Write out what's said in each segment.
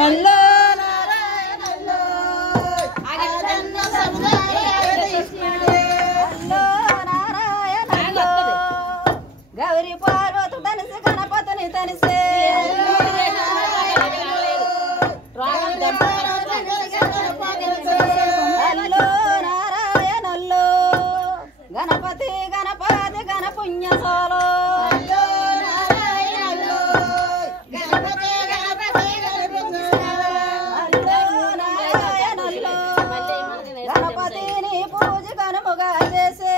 అల్లో గౌరీ పార్వతి తనిసి గణపతిని తనిసే అల్లో నారాయణల్లో గణపతి గణపతి గణపుణ్యసోలో గణపతిని పూజ కనుముగా చేసే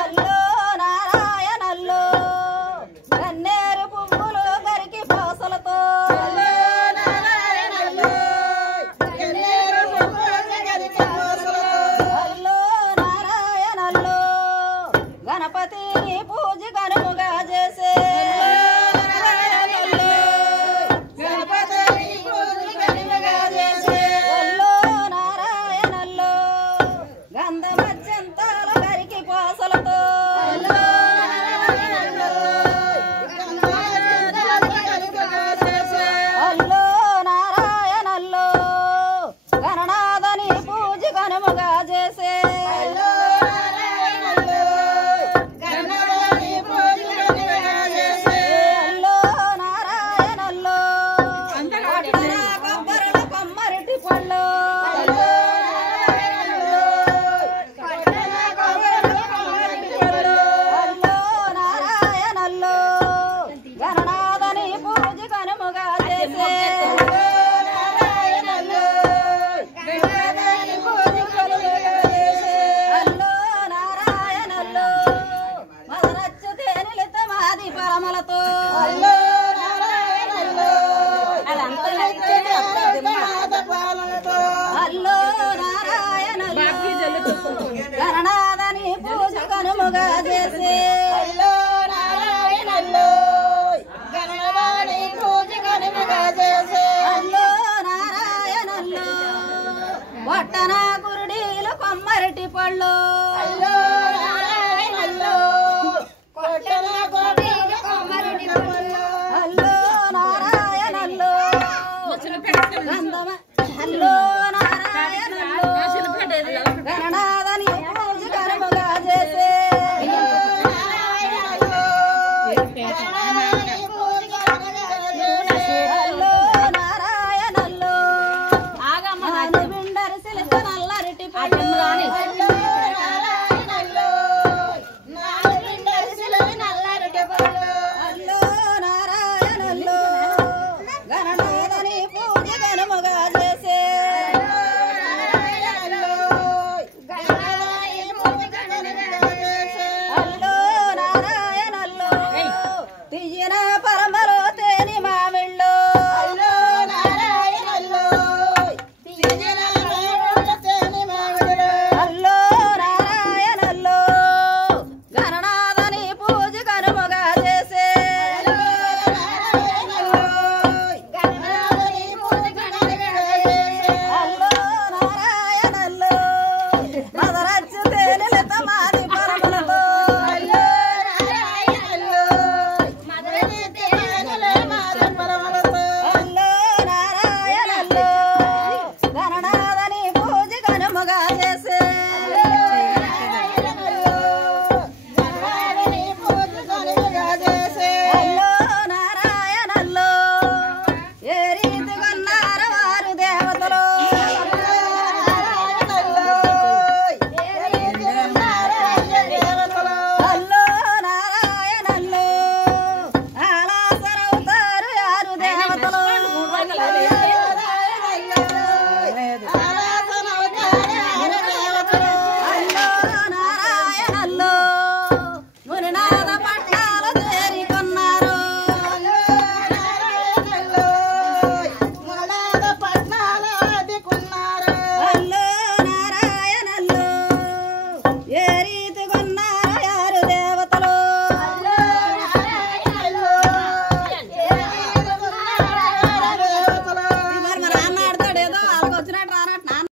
అల్లో నారాయణల్లో గన్నేరు పువ్వులు గరికి పోసలతో అల్లో నారాయణల్లో గణపతిని పూజ కనుముగా చేసే గంధమచ్చంతాల గరికి పోసలతో అల్లో నారాయణల్లో గణనాథని పూజ కనుముగా చేసే అల్లో నారాయణల్లో కొబ్బరిలో కొమ్మరిటి పళ్ళు అల్లో నారాయణల్లో గణనాథని పూజ కనుముగా చేసే అల్లో నారాయణల్లో మదనచ్చు తేనెలతో మాది పరమలతో అల్లో నారాయణల్లో గణనాథని పూజ కనుముగా చేసే అల్లో నారాయణల్లో పట్టణ గురుడీలు కొమ్మరిటి పళ్ళు అల్లో నారాయణల్లో గంధమ అల్లో